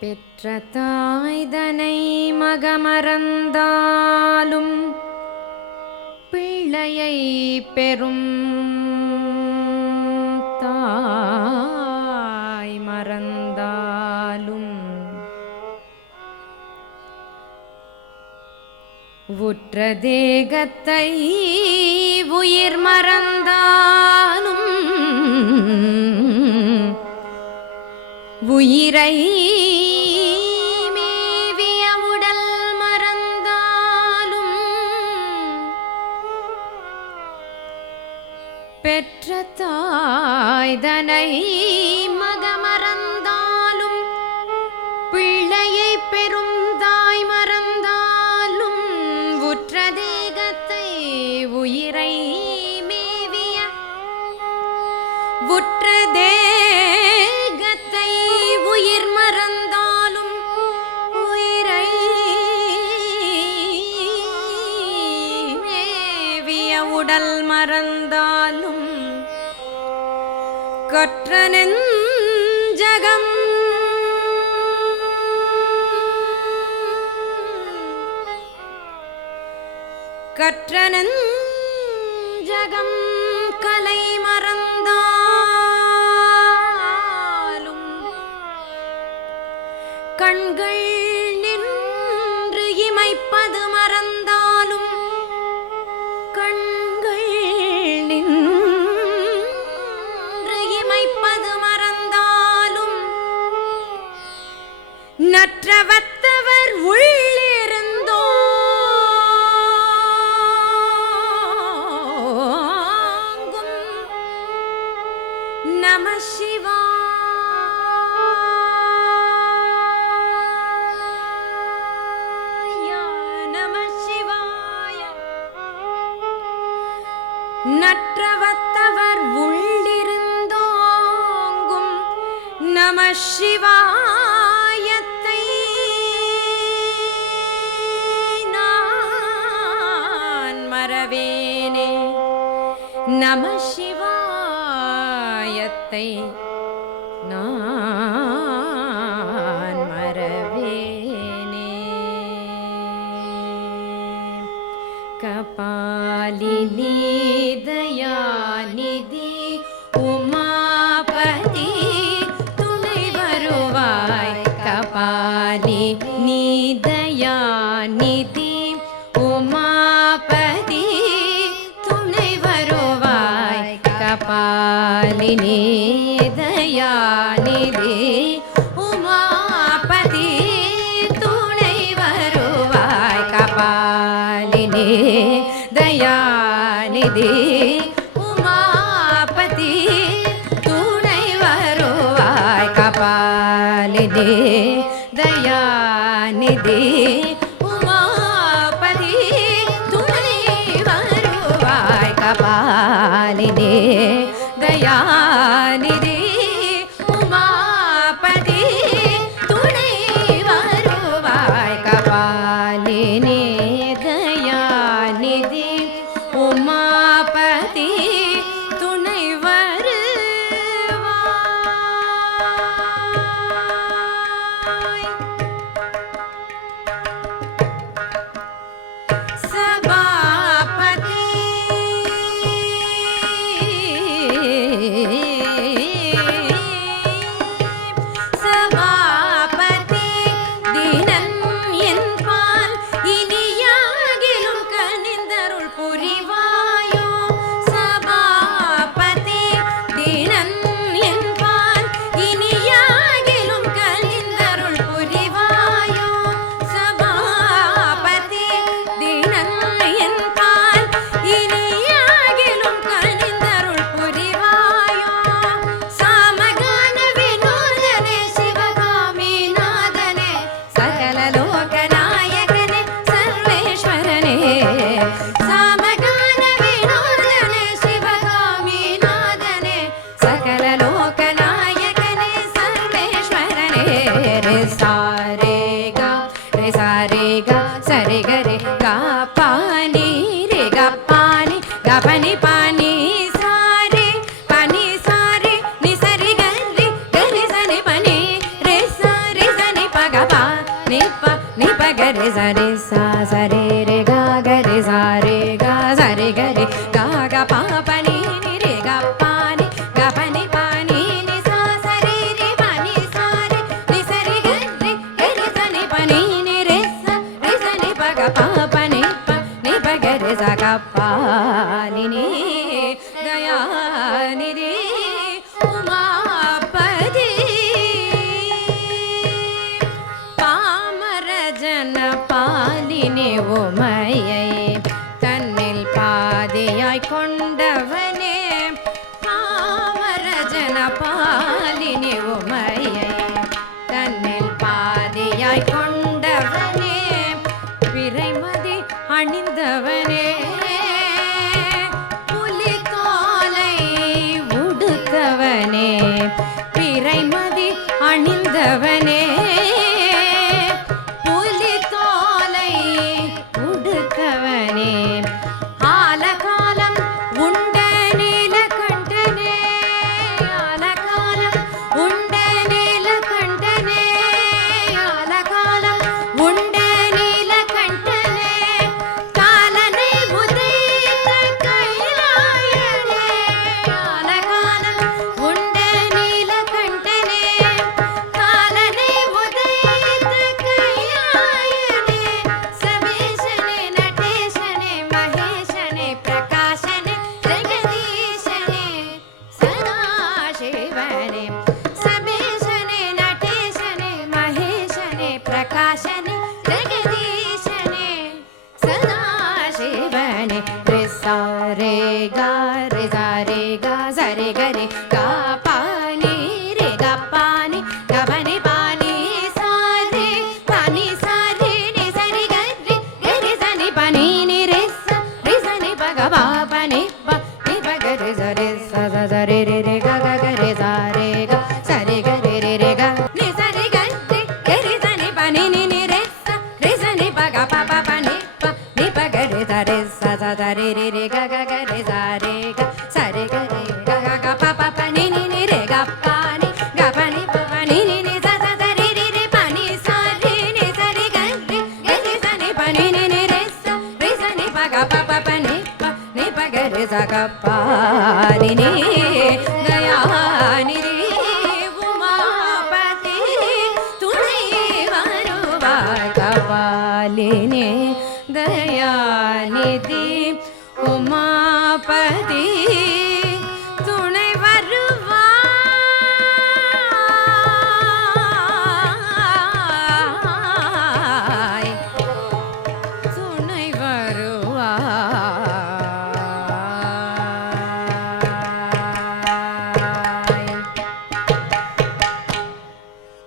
பெற்ற தாய்தனை மகமறந்தாலும் பிள்ளையை பெறும் தாய் மறந்தாலும். உற்ற தேகத்தை உயிர் மறந்தாலும் உயிரை பிள்ளையை பெறும் தாய் மறந்தாலும் உற்ற தேகத்தை உயிரை மேவிய உற்ற தேகத்தை உயிர் மறந்தாலும் உயிரை மேவிய உடல் மறந்தாலும் கற்ற நெஞ்சகம் கற்றனன் ஜகம். நற்றவத்தவர் உள்ளிருந்தோங்கும் நம சிவாயத்தை நான் மறவேனே. நம சிவாயத்தை நான் कपालिनी दयानिधि கபாலினி தயாநிதி உமாபதி துணை வருவாய் கபாலினி தயாநிதி உமாபதி துணை வருவாய் கபாலினி தயாநிதி 我。सा दा रे रे रे गा गा गा रे सा रे गा। सा रे गा रे गा गा गा। पा पा पा नी नी नी रे गा पा नी। गा पा नी पा पा नी नी नी सा सा दा रे रे रे पा नी सा रे नी सा रे गा रे गा रे सा नी पा नी नी नी रे सा रे सा नी पा गा पा पा पा नी पा नी पा गा रे सा गा पा नी नी दया नी रे दया